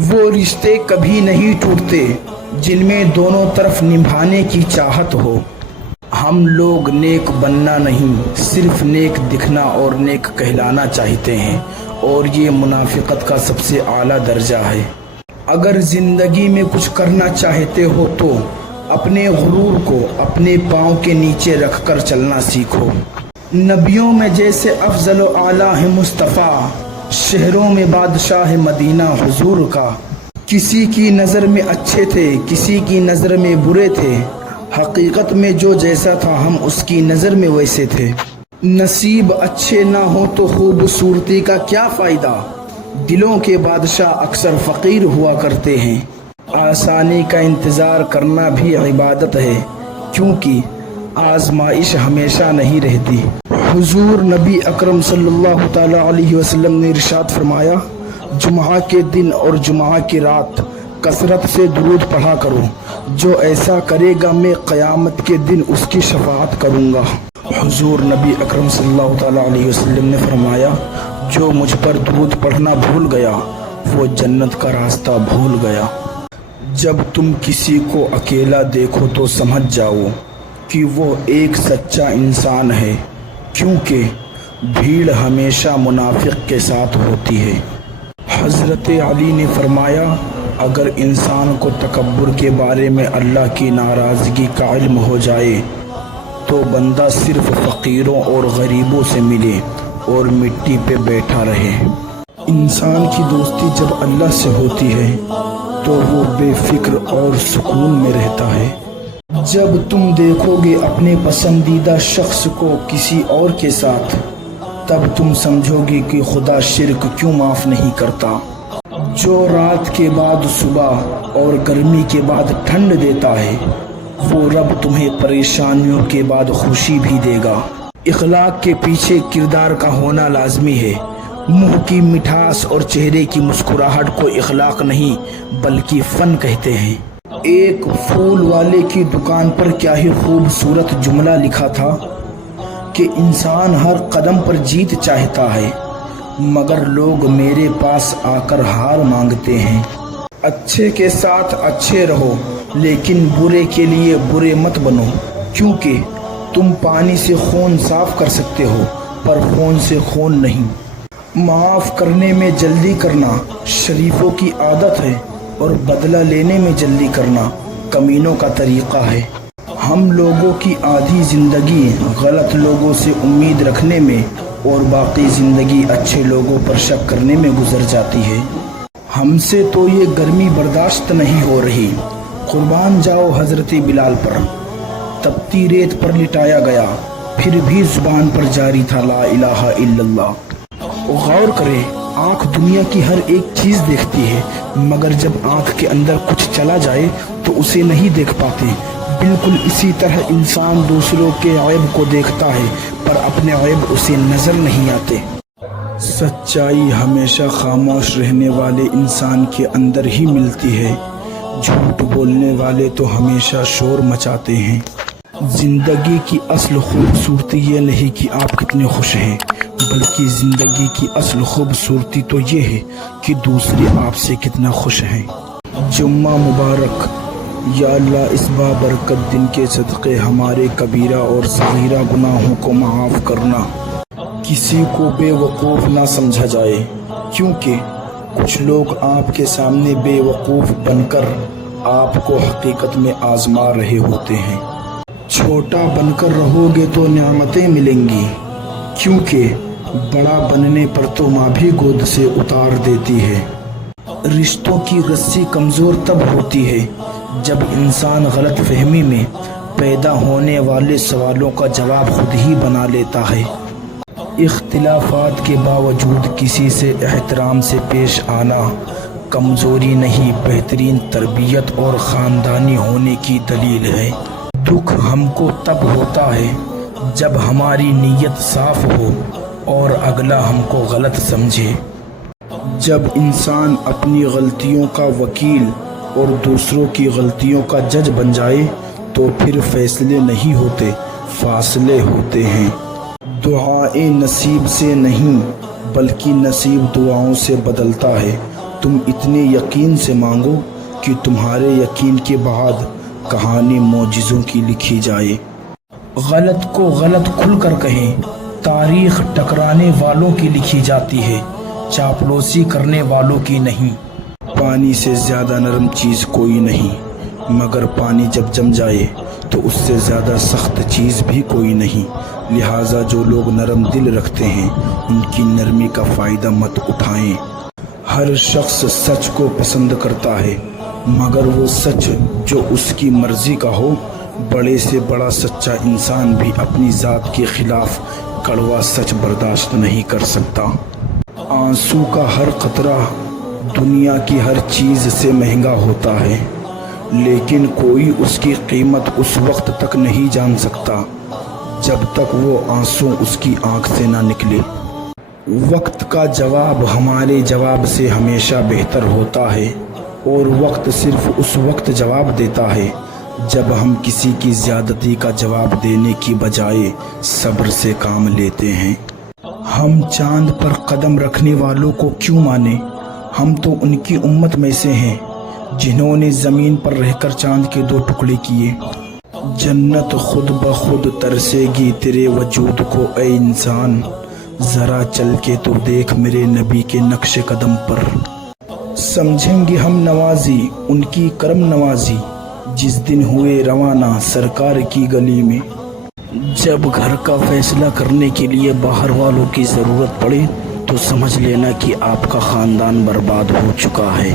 وہ رشتے کبھی نہیں ٹوٹتے جن میں دونوں طرف نبھانے کی چاہت ہو۔ ہم لوگ نیک بننا نہیں، صرف نیک دکھنا اور نیک کہلانا چاہتے ہیں، اور یہ منافقت کا سب سے اعلیٰ درجہ ہے۔ اگر زندگی میں کچھ کرنا چاہتے ہو تو اپنے غرور کو اپنے پاؤں کے نیچے رکھ کر چلنا سیکھو۔ نبیوں میں جیسے افضل و اعلیٰ ہے مصطفیٰ، شہروں میں بادشاہ مدینہ حضور کا۔ کسی کی نظر میں اچھے تھے، کسی کی نظر میں برے تھے، حقیقت میں جو جیسا تھا ہم اس کی نظر میں ویسے تھے۔ نصیب اچھے نہ ہو تو خوبصورتی کا کیا فائدہ، دلوں کے بادشاہ اکثر فقیر ہوا کرتے ہیں۔ آسانی کا انتظار کرنا بھی عبادت ہے، کیونکہ آزمائش ہمیشہ نہیں رہتی۔ حضور نبی اکرم صلی اللہ تعالی علیہ وسلم نے ارشاد فرمایا، جمعہ کے دن اور جمعہ کی رات کثرت سے درود پڑھا کرو، جو ایسا کرے گا میں قیامت کے دن اس کی شفاعت کروں گا۔ حضور نبی اکرم صلی اللہ تعالی علیہ وسلم نے فرمایا، جو مجھ پر درود پڑھنا بھول گیا وہ جنت کا راستہ بھول گیا۔ جب تم کسی کو اکیلا دیکھو تو سمجھ جاؤ کہ وہ ایک سچا انسان ہے، کیونکہ بھیڑ ہمیشہ منافق کے ساتھ ہوتی ہے۔ حضرت علی نے فرمایا، اگر انسان کو تکبر کے بارے میں اللہ کی ناراضگی کا علم ہو جائے تو بندہ صرف فقیروں اور غریبوں سے ملے اور مٹی پہ بیٹھا رہے۔ انسان کی دوستی جب اللہ سے ہوتی ہے تو وہ بے فکر اور سکون میں رہتا ہے۔ جب تم دیکھو گے اپنے پسندیدہ شخص کو کسی اور کے ساتھ، تب تم سمجھو گے کہ خدا شرک کیوں معاف نہیں کرتا۔ جو رات کے بعد صبح اور گرمی کے بعد ٹھنڈ دیتا ہے، وہ رب تمہیں پریشانیوں کے بعد خوشی بھی دے گا۔ اخلاق کے پیچھے کردار کا ہونا لازمی ہے۔ منہ کی مٹھاس اور چہرے کی مسکراہٹ کو اخلاق نہیں بلکہ فن کہتے ہیں۔ ایک پھول والے کی دکان پر کیا ہی خوبصورت جملہ لکھا تھا کہ انسان ہر قدم پر جیت چاہتا ہے، مگر لوگ میرے پاس آ کر ہار مانگتے ہیں۔ اچھے کے ساتھ اچھے رہو، لیکن برے کے لیے برے مت بنو، کیونکہ تم پانی سے خون صاف کر سکتے ہو پر خون سے خون نہیں۔ معاف کرنے میں جلدی کرنا شریفوں کی عادت ہے، اور بدلہ لینے میں جلدی کرنا کمینوں کا طریقہ ہے۔ ہم لوگوں کی آدھی زندگی غلط لوگوں سے امید رکھنے میں اور باقی زندگی اچھے لوگوں پر شک کرنے میں گزر جاتی ہے۔ ہم سے تو یہ گرمی برداشت نہیں ہو رہی، قربان جاؤ حضرت بلال پر۔ تپتی ریت پر لٹایا گیا، پھر بھی زبان پر جاری تھا لا الہ الا اللہ۔ غور کرے، آنکھ دنیا کی ہر ایک چیز دیکھتی ہے، مگر جب آنکھ کے اندر کچھ چلا جائے تو اسے نہیں دیکھ پاتے۔ بالکل اسی طرح انسان دوسروں کے عیب کو دیکھتا ہے پر اپنے عیب اسے نظر نہیں آتے۔ سچائی ہمیشہ خاموش رہنے والے انسان کے اندر ہی ملتی ہے، جھوٹ بولنے والے تو ہمیشہ شور مچاتے ہیں۔ زندگی کی اصل خوبصورتی یہ نہیں کہ آپ کتنے خوش ہیں، بلکہ زندگی کی اصل خوبصورتی تو یہ ہے کہ دوسرے آپ سے کتنا خوش ہیں۔ جمعہ مبارک۔ یا اللہ اس بابرکت دن کے صدقے ہمارے کبیرہ اور صغیرہ گناہوں کو معاف کرنا۔ کسی کو بے وقوف نہ سمجھا جائے، کیونکہ کچھ لوگ آپ کے سامنے بے وقوف بن کر آپ کو حقیقت میں آزما رہے ہوتے ہیں۔ چھوٹا بن کر رہو گے تو نعمتیں ملیں گی، کیونکہ بڑا بننے پر تو ماں بھی گود سے اتار دیتی ہے۔ رشتوں کی رسی کمزور تب ہوتی ہے جب انسان غلط فہمی میں پیدا ہونے والے سوالوں کا جواب خود ہی بنا لیتا ہے۔ اختلافات کے باوجود کسی سے احترام سے پیش آنا کمزوری نہیں، بہترین تربیت اور خاندانی ہونے کی دلیل ہے۔ دکھ ہم کو تب ہوتا ہے جب ہماری نیت صاف ہو اور اگلا ہم کو غلط سمجھے۔ جب انسان اپنی غلطیوں کا وکیل اور دوسروں کی غلطیوں کا جج بن جائے تو پھر فیصلے نہیں ہوتے، فاصلے ہوتے ہیں۔ دعائیں نصیب سے نہیں بلکہ نصیب دعاؤں سے بدلتا ہے۔ تم اتنے یقین سے مانگو کہ تمہارے یقین کے بعد کہانی معجزوں کی لکھی جائے۔ غلط کو غلط کھل کر کہیں، تاریخ ٹکرانے والوں کی لکھی جاتی ہے، چاپلوسی کرنے والوں کی نہیں۔ پانی سے زیادہ نرم چیز کوئی نہیں، مگر پانی جب جم جائے تو اس سے زیادہ سخت چیز بھی کوئی نہیں۔ لہٰذا جو لوگ نرم دل رکھتے ہیں ان کی نرمی کا فائدہ مت اٹھائیں۔ ہر شخص سچ کو پسند کرتا ہے، مگر وہ سچ جو اس کی مرضی کا ہو۔ بڑے سے بڑا سچا انسان بھی اپنی ذات کے خلاف کڑوا سچ برداشت نہیں کر سکتا۔ آنسو کا ہر قطرہ دنیا کی ہر چیز سے مہنگا ہوتا ہے، لیکن کوئی اس کی قیمت اس وقت تک نہیں جان سکتا جب تک وہ آنسو اس کی آنکھ سے نہ نکلے۔ وقت کا جواب ہمارے جواب سے ہمیشہ بہتر ہوتا ہے، اور وقت صرف اس وقت جواب دیتا ہے جب ہم کسی کی زیادتی کا جواب دینے کی بجائے صبر سے کام لیتے ہیں۔ ہم چاند پر قدم رکھنے والوں کو کیوں مانیں؟ ہم تو ان کی امت میں سے ہیں جنہوں نے زمین پر رہ کر چاند کے 2 ٹکڑے کیے۔ جنت خود بخود ترسے گی تیرے وجود کو اے انسان، ذرا چل کے تو دیکھ میرے نبی کے نقش قدم پر۔ سمجھیں گے ہم نوازی ان کی کرم نوازی، جس دن ہوئے روانہ سرکار کی گلی میں۔ جب گھر کا فیصلہ کرنے کے لیے باہر والوں کی ضرورت پڑے تو سمجھ لینا کہ آپ کا خاندان برباد ہو چکا ہے۔